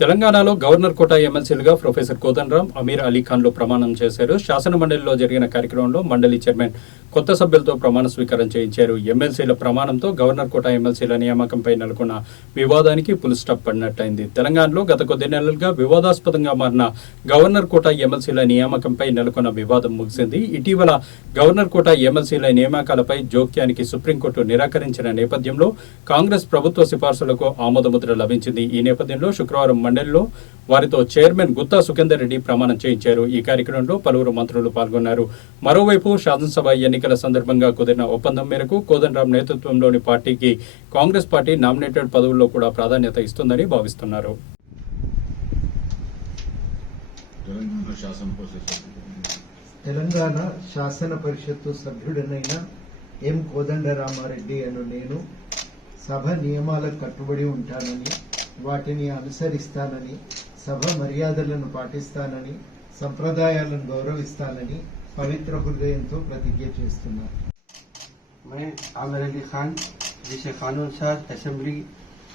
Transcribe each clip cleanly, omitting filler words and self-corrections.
తెలంగాణలో governor quota ఎమ్మెల్సీలుగా professor Kodandaram, Amir Ali ఖాన్లు ప్రమాణం చేశారు. శాసన మండలిలో జరిగిన కార్యక్రమంలో మండలి చైర్మన్ కొత్త సభ్యులతో ప్రమాణ స్వీకారం చేయించారు. ఎమ్మెల్సీల ప్రమాణంతో గవర్నర్ కోటా ఎమ్మెల్సీల నియామకంపై నెలకొన్న వివాదానికి ఫుల్ స్టాప్ పడినట్టయింది. తెలంగాణలో గత కొద్ది నెలలుగా వివాదాస్పదంగా మారిన గవర్నర్ కోటా ఎమ్మెల్సీల నియామకంపై నెలకొన్న వివాదం ముగిసింది. ఇటీవల గవర్నర్ కోటా ఎమ్మెల్సీల నియామకాలపై జోక్యానికి సుప్రీంకోర్టు నిరాకరించిన నేపథ్యంలో కాంగ్రెస్ ప్రభుత్వ సిఫార్సులకు ఆమోదముద్ర లభించింది. ఈ నేపథ్యంలో శుక్రవారం మండలిలో వారితో చైర్మన్ గుత్తా సుఖేందర్ రెడ్డి ప్రమాణం చేయించారు. ఈ కార్యక్రమంలో పలువురు మంత్రులు పాల్గొన్నారు. మరోవైపు శాసనసభ ఎన్నికల సందర్భంగా కుదిరిన ఒప్పందం మేరకు కోదండరాం నేతృత్వంలోని పార్టీకి కాంగ్రెస్ పార్టీ నామినేటెడ్ పదవుల్లో కూడా ప్రాధాన్యత ఇస్తుందని భావిస్తున్నారు. తెలంగాణ శాసన పరిషత్తు సభ్యుడనైన ఎం కోదండరామారెడ్డి అను నేను సభ నియమాలకు కట్టుబడి ఉంటానని, వాటిని అనుసరిస్తానని, సభ మర్యాదలను పాటిస్తానని, సంప్రదాయాలను గౌరవిస్తానని పవిత్ర హృదయంతో ప్రతిజ్ఞ చేస్తున్నాను. मैं आमिर अली खान, जिसे कानून साज असेंबली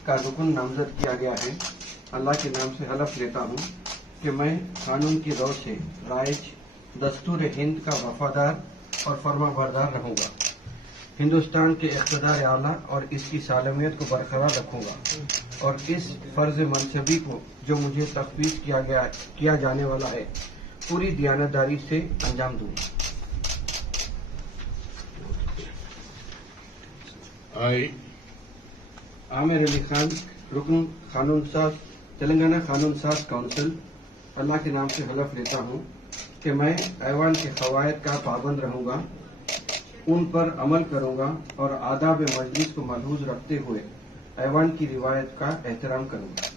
का रुकन नामजद किया गया है, अल्लाह के नाम से हलफ लेता हूँ कि मैं कानून की रौ से राइज दस्तूर हिंद का वफादार और फर्माबरदार रहूँगा, हिंदुस्तान के इक़्तिदार आला और इसकी सालमियत को बरकरार रखूँगा और इस फर्ज मनसबी को जो मुझे तफवीज़ किया जाने वाला है पूरी दयानतदारी से अंजाम दूँगा। आमिर अली खान, रुकन कानून साज, तेलंगाना कानून साज काउंसिल, अल्लाह के नाम से हलफ लेता हूँ कि मैं ऐवान के क़वायद का पाबंद रहूँगा, उन पर अमल करूँगा और आदाब मजलिस को मलहूज रखते हुए ऐवान की रिवायत का एहतराम करूँगा।